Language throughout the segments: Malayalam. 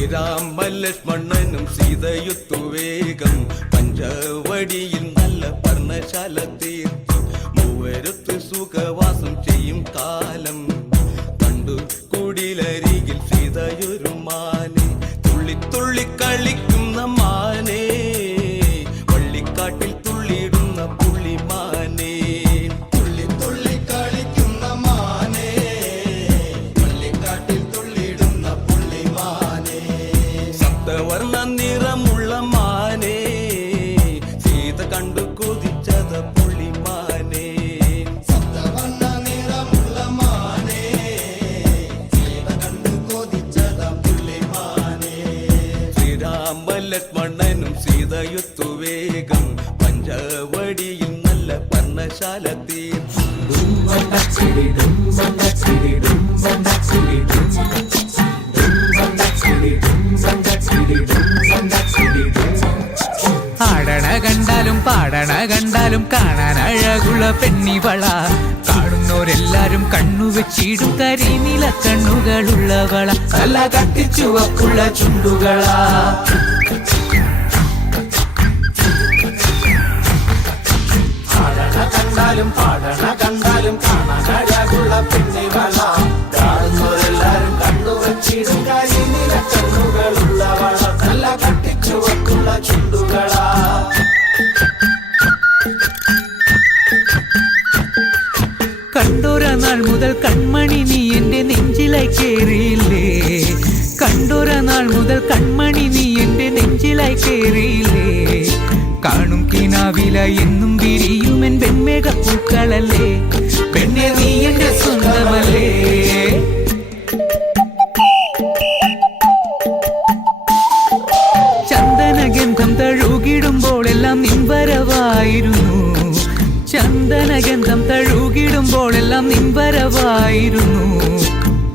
ശ്രീരാമ ലക്ഷ്മണനും സീതയുത്തു വേഗം പഞ്ചവടിയിൽ നല്ല പർണശാല തീർത്തു. മൂവരുത്ത് സുഖവാസം ചെയ്യും കാലം. ലക്ഷ്മണനും വേഗം. പഞ്ചവടിയിൽ നല്ല പർണശാല തീർത്തു ആടണ കണ്ടാലും പാടണ കണ്ടാലും കാണാൻ അഴകുള്ള പെണ്ണിവള. കാണുന്നവരെല്ലാരും കണ്ണു വെച്ചിടും കരിനില കണ്ണുകളുള്ളവള. കല കട്ടിച്ചുവപ്പുള്ള ചുണ്ടുകളാ. കണ്ടാലും പാടണ കണ്ടാലും കാണാൻ കഴിയാകുള്ള പെണ്ണുകള കാണുന്നവരെല്ലാരും കണ്ടുവച്ചിടും കരിനില കണ്ണുകളുള്ളവള നല്ല കട്ടിച്ചുവക്കുള്ള ചുണ്ടുകളാ. കണ്ടോര നാൾ മുതൽ കൺമണി നീ എന്റെ നെഞ്ചിലായി കയറിയില്ലേ കണ്ടോര നാൾ മുതൽ കൺമണി നീ എന്റെ നെഞ്ചിലായി കേറിയില്ലേ? കാണും കിനാവില എന്നും വിരിയുമെൻ വെൺമേഘ പൂക്കളല്ലേ? പെണ്ണെ നീ എന്റെ സ്വന്തമല്ലേ? ചന്ദനഗന്ധം തഴുകിടുമ്പോൾ എല്ലാം നിൻവരവായിരുന്നു. ചന്ദനഗന്ധം തഴുകിടുമ്പോൾ എല്ലാം നിൻവരവായിരുന്നു.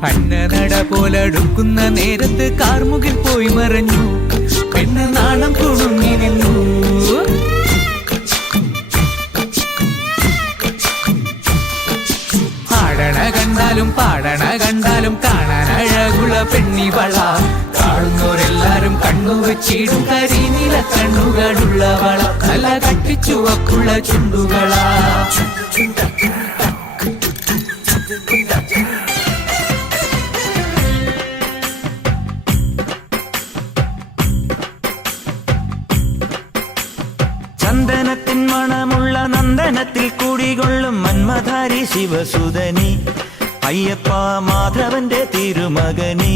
അന്നനട പോലടുക്കുന്ന നേരത്ത് കാർമുകിൽ പോയി മറഞ്ഞു. പെണ്ണ നാണം പെണ്ണിവള കാണുന്നോരെല്ലാരും കണ്ണു വെച്ചിടും. കരിനില കണ്ണുകളുള്ളവള നല്ല കട്ടിച്ചുവക്കുള്ള ചുണ്ടുകളാ. ചന്ദനത്തിൻ മണമുള്ള നന്ദനത്തിൽ കൂടികൊള്ളും മന്മധാരി ശിവസുധനി. അയ്യപ്പ മാധവന്റെ തിരുമകനി.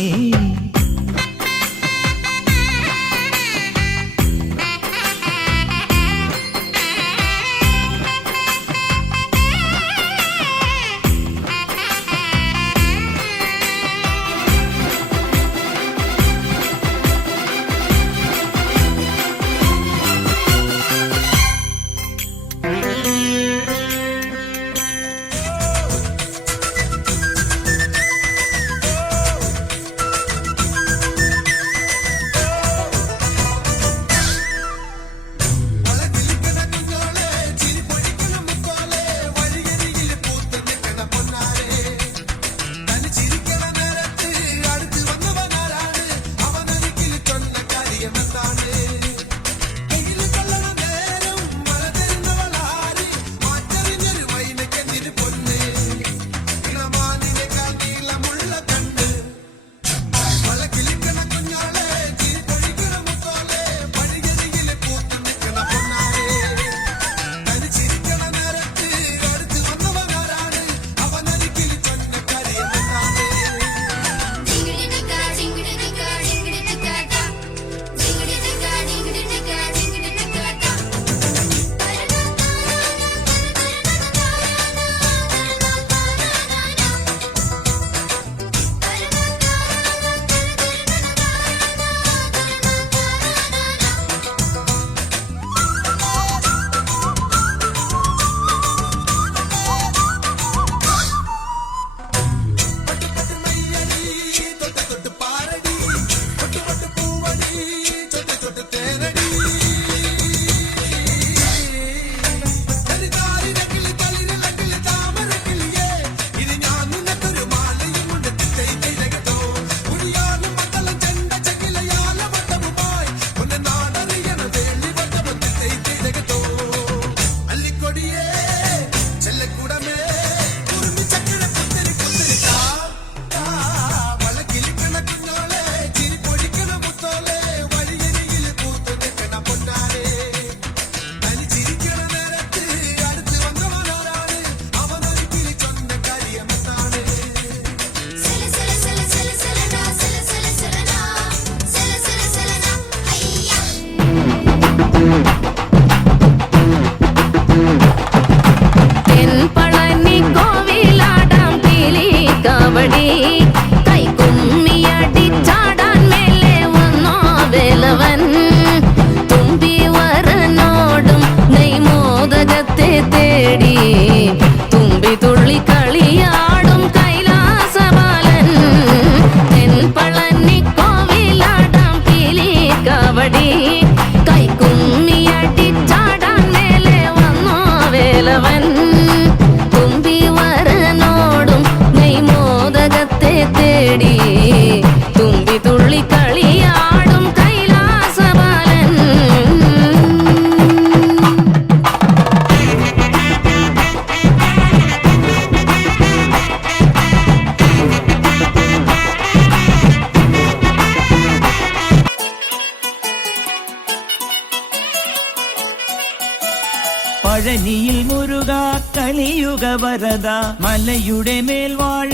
te dejo.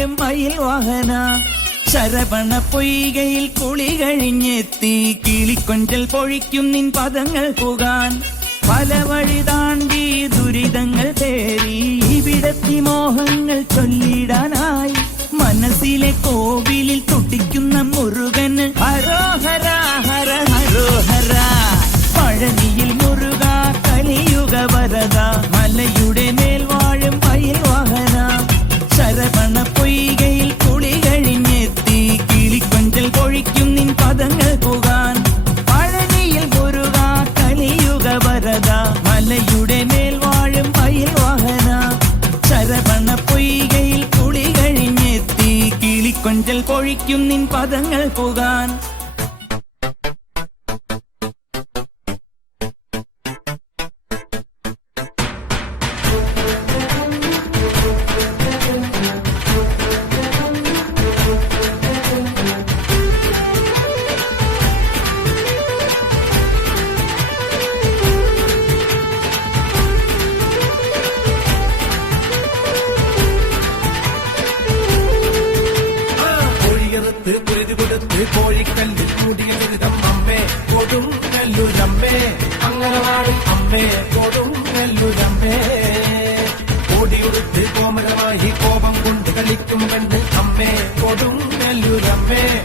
മയിൽ വാഹന. ശരവണ പൊയ്കയിൽ കുളി കഴിഞ്ഞെത്തി. കിളിക്കൊഞ്ചൽ പൊഴിക്കും നിൻ പദങ്ങൾ പുകാൻ. പല വഴി താണ്ടി ദുരിതങ്ങൾ തേറി ഇവിടത്തി മോഹങ്ങൾ ചൊല്ലിടാനായി. മനസ്സിലെ കോവിലിൽ തുടിക്കുന്ന മുരുകന് ഹരോഹരാ ഹര ഹരോഹരാ. പഴനിയിൽ കിളിക്കൊഞ്ചൽ പൊഴിക്കും നിൻ പദങ്ങൾ പുകാൻ. നെല്ലുരമ്മേ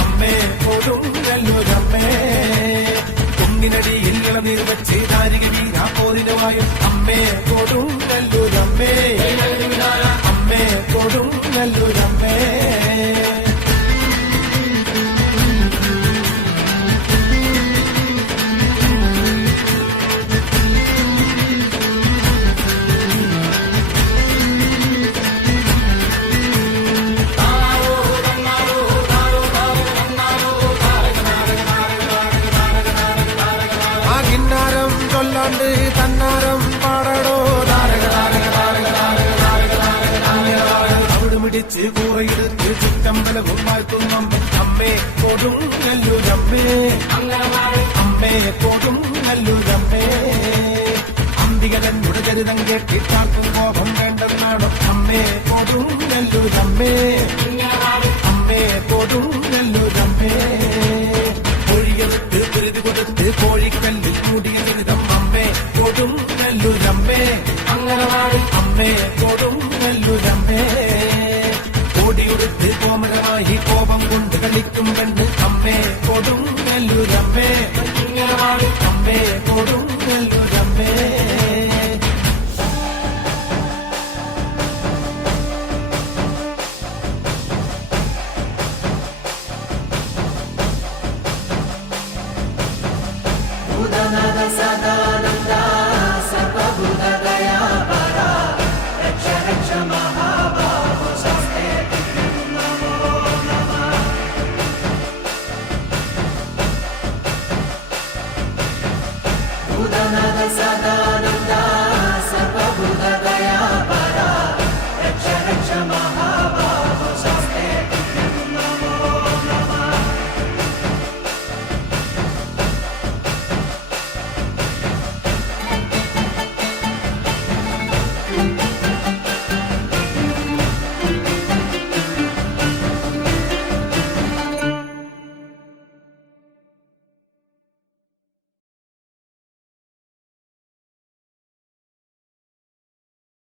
അമ്മേ കൊടും നെല്ലുരമ്മേ കുന്നിനടിയിൽ ഇളനീർ വെച്ച് ദാരിക വീരാ പോരിനുമായും അമ്മേ കൊടും ചൊല്ലാണ്ട് തന്നാരം പാടടോ. താരക താരക താരക താരക താരക താരക താരക അവിടെ മിടിച്ച് കൂറയെടുത്ത് ചുറ്റമ്പല വാഴ്ത്തുന്നു അമ്മേ. കൊടും നെല്ലുരമ്മേ അമ്മേ കൊടും നെല്ലുരമ്മേ അന്തികലൻ മുടകരുതം കേട്ടിട്ടാർക്കും കോപം വേണ്ടെന്നാണോ നെല്ലൂരമ്മേ അമ്മേ കൊടുങ്ങല്ലൂരമ്മേ കോഴിയെടുത്ത് കുരുതി കൊടുത്ത് കോഴിക്കല്ലിൽ വിരുദം അമ്മേ കൊടുങ്ങല്ലൂരമ്മേ അങ്കനവാടി അമ്മേ കൊടുങ്ങല്ലൂരമ്മേ കോടിയുടുത്ത് കോമരമായി കോപം കൊണ്ട് കളിക്കും